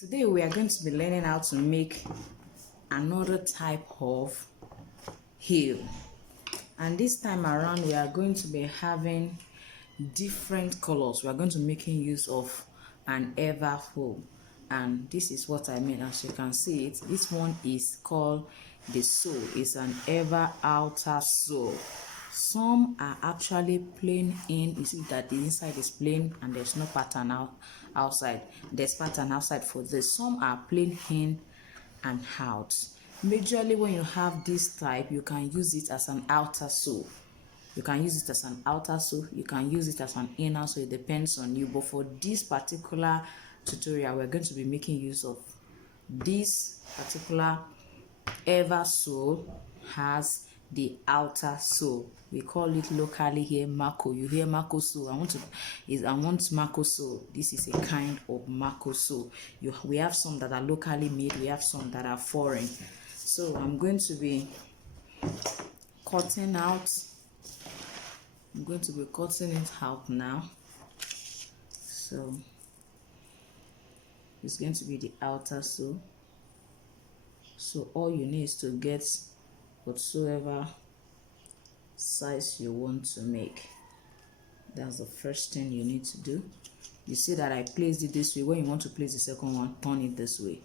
Today we are going to be learning how to make another type of heel, and this time around we are going to be having different colors. We are going to be making use of an ever fold, and this is what I mean. As you can see it, this one is called the sole. It's an ever outer sole. Some are actually plain in. You see that the inside is plain and there's no pattern outside. There's pattern outside for this. Some are plain in and out. Majorly when you have this type, you can use it as an outer sole. You can use it as an outer sole, you can use it as an inner, so it depends on you. But for this particular tutorial, we're going to be making use of this particular ever sole. Has the outer sole. We call it locally here Mako. You hear Mako sole. I want Mako sole. This is a kind of Mako sole. We have some that are locally made, we have some that are foreign. So I'm going to be cutting out. I'm going to be cutting it out now. So it's going to be the outer sole. So all you need is to get whatsoever size you want to make. That's the first thing you need to do. You see that I placed it this way. When you want to place the second one, turn it this way,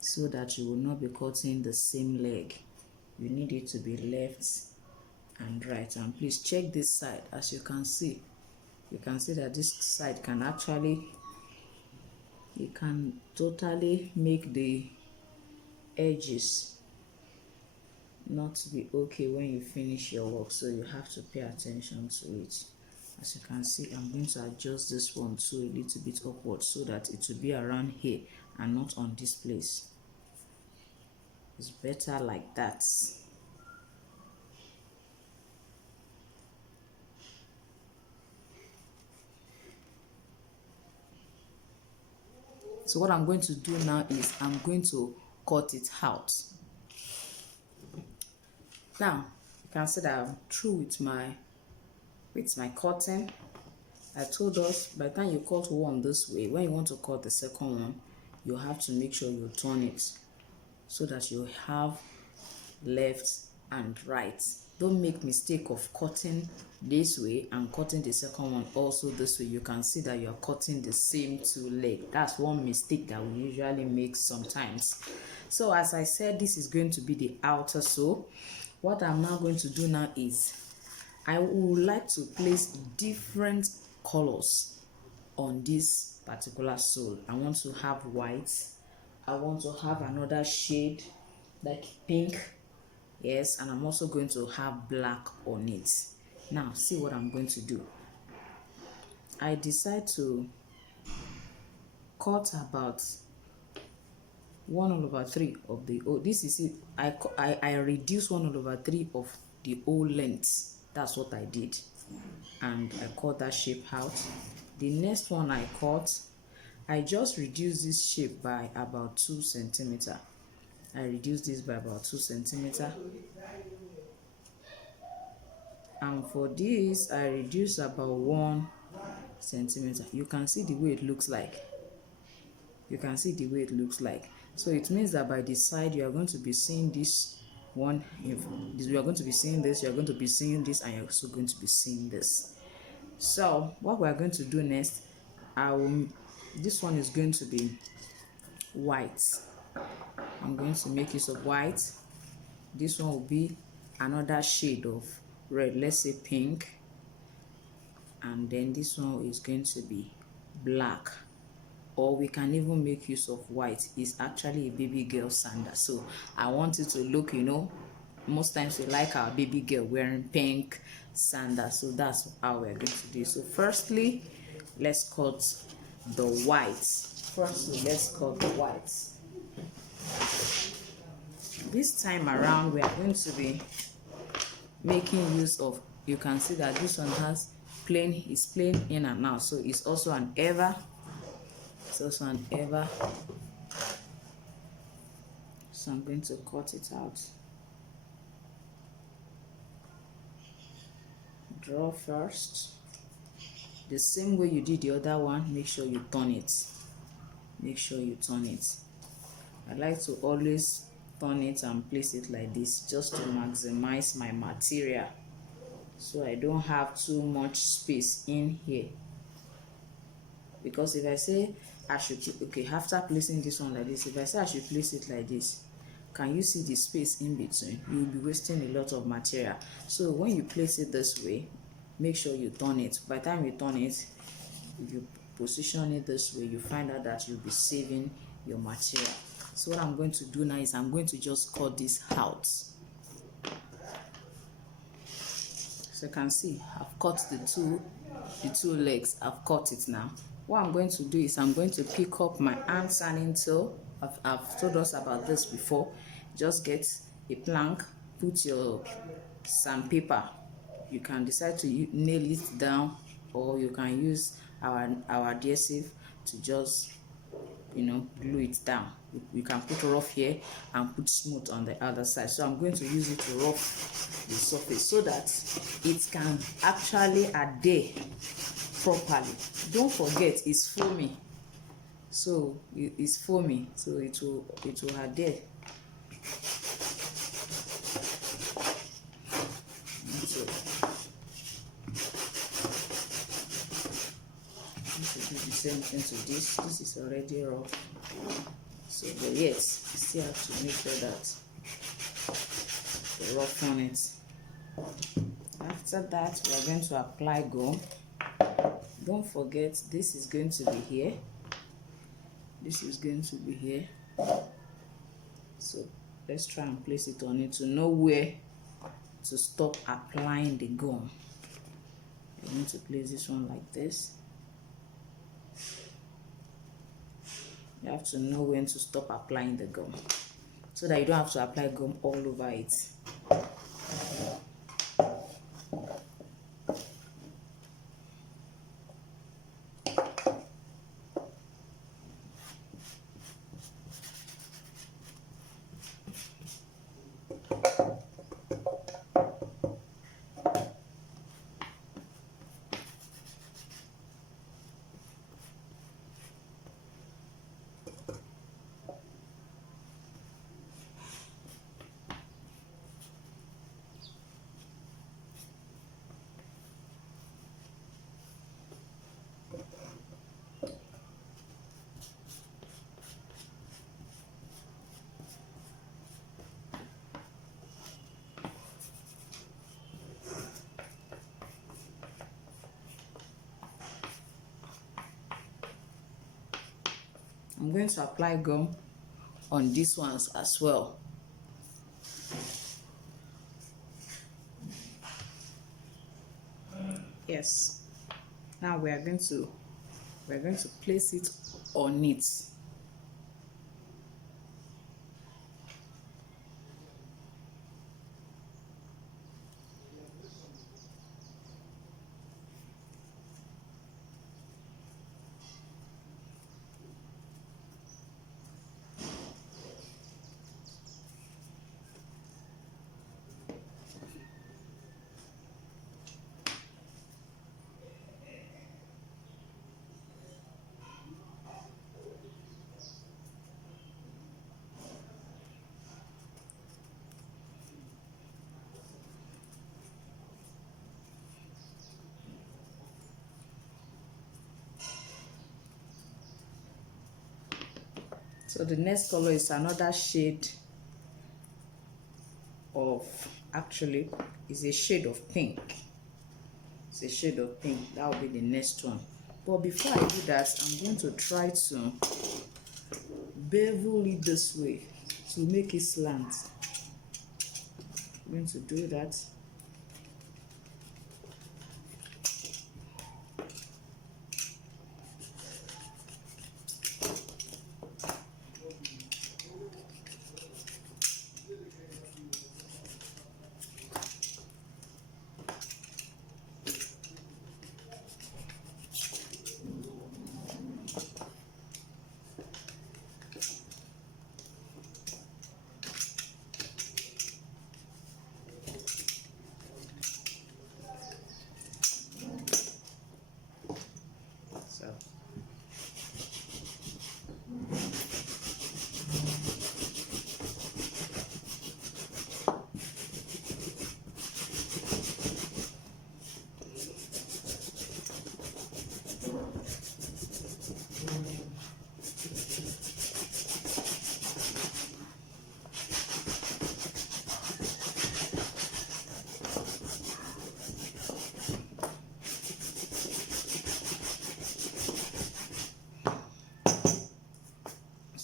so that you will not be cutting the same leg. You need it to be left and right. And please check this side. As you can see that this side can actually, you can totally make the edges not to be okay when you finish your work, so you have to pay attention to it. As you can see, I'm going to adjust this one to a little bit upward so that it will be around here and not on this place. It's better like that. So what I'm going to do now is I'm going to cut it out. Now you can see that I'm through with my cutting. I told us by the time you cut one this way, when you want to cut the second one, you have to make sure you turn it so that you have left and right. Don't make mistake of cutting this way and cutting the second one also this way. You can see that you are cutting the same two legs. That's one mistake that we usually make sometimes. So as I said, this is going to be the outer sole. What I'm now going to do now is I would like to place different colors on this particular sole. I want to have white. I want to have another shade like pink. Yes, and I'm also going to have black on it. Now see what I'm going to do. I decide to cut about 1/3 of the whole. This is it. I reduce 1/3 of the whole length. That's what I did, and I cut that shape out. The next one I cut, I just reduced this shape by about 2 centimeters. I reduced this by about 2 centimeters, and for this I reduced about 1 centimeter. You can see the way it looks like. You can see the way it looks like. So it means that by the side you are going to be seeing this one. You are going to be seeing this, you are going to be seeing this, and you're also going to be seeing this. So what we are going to do next, this one is going to be white. I'm going to make use of white. This one will be another shade of red, let's say pink, and then this one is going to be black. Or we can even make use of white. It's actually a baby girl sandal, so I want it to look, most times we like our baby girl wearing pink sandal, so that's how we're going to do it. So firstly, let's cut the white. This time around we are going to be making use of, you can see that this one has plain in and out, so it's also an ever. So I'm going to cut it out. Draw first. The same way you did the other one, make sure you turn it. make sure you turn it. I like to always turn it and place it like this just to maximize my material, so I don't have too much space in here. Because if I say I should, okay, after placing this one like this, if I say I should place it like this, can you see the space in between? You will be wasting a lot of material. So when you place it this way, make sure you turn it. By the time you turn it, if you position it this way, you find out that you'll be saving your material. So what I'm going to do now is I'm going to just cut this out. So you can see I've cut the two legs. I've cut it now. What I'm going to do is I'm going to pick up my hand sanding tool. I've told us about this before. Just get a plank, put your sandpaper. You can decide to nail it down, or you can use our adhesive to just, you know, glue it down. You can put rough here and put smooth on the other side. So I'm going to use it to rough the surface so that it can actually adhere properly. Don't forget, it's foamy, so it's foamy, so it will adhere. So do the same thing to this. This is already rough, so but yet you still have to make sure that you rough on it. After that, we are going to apply gum. Don't forget, this is going to be here, this is going to be here. So let's try and place it on it to know where to stop applying the gum. I'm going to place this one like this. You have to know when to stop applying the gum, so that you don't have to apply gum all over it. I'm going to apply gum on these ones as well. Yes. Now we're going to place it on it. So the next color is another shade of, actually is a shade of pink. It's a shade of pink. That will be the next one. But before I do that, I'm going to try to bevel it this way to make it slant. I'm going to do that.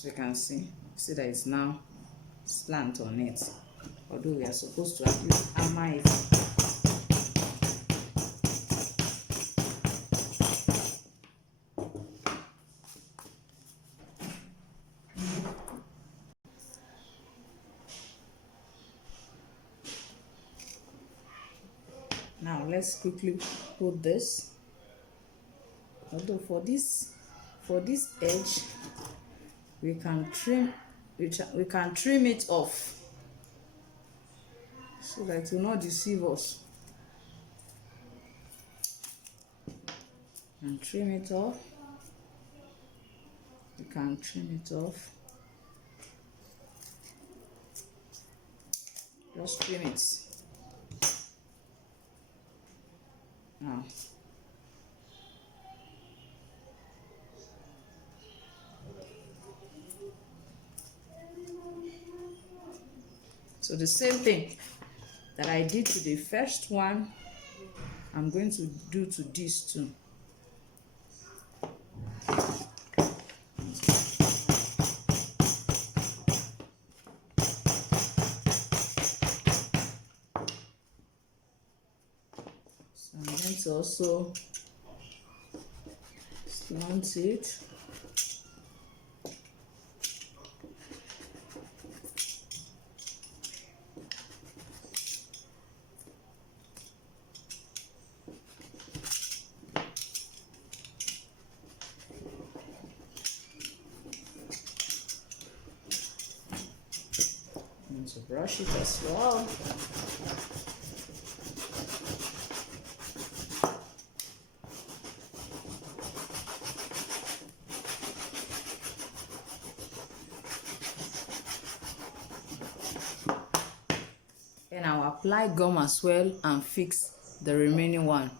As you can see that it's now slant on it, although we are supposed to at least hammer it. Now let's quickly put this. Although for this edge, we can trim it off so that it will not deceive us. And trim it off. You can trim it off. Just trim it. Now, so the same thing that I did to the first one, I'm going to do to this too. So I'm going to also slant it. To brush it as well. And I'll apply gum as well and fix the remaining one.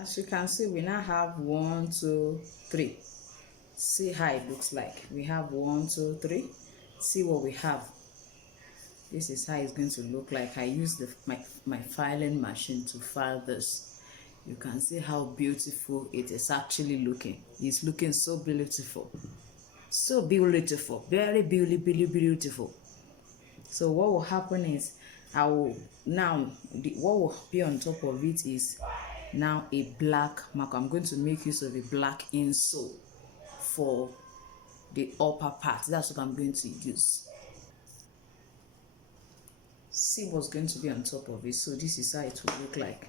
As you can see, we now have 1, 2, 3. See how it looks like. We have 1, 2, 3. See what we have. This is how it's going to look like. I use my filing machine to file this. You can see how beautiful it is actually looking. It's looking so beautiful. So beautiful. Very beautiful. So what will happen is, I will now, what will be on top of it is now a black mark. I'm going to make use of a black insole for the upper part. That's what I'm going to use. See what's going to be on top of it. So this is how it will look like.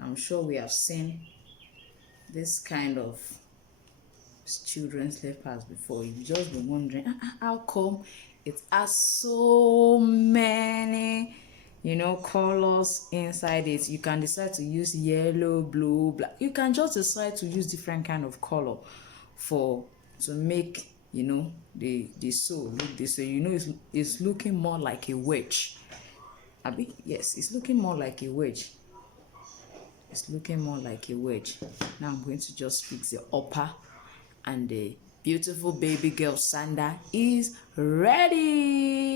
I'm sure we have seen this kind of children's slippers before. You've just been wondering how come it has so many colors inside it. You can decide to use yellow, blue, black. You can just decide to use different kind of color to make the sole look this way. It's looking more like a wedge. Yes, it's looking more like a wedge. It's looking more like a wedge. Now I'm going to just fix the upper, and the beautiful baby girl sandal is ready.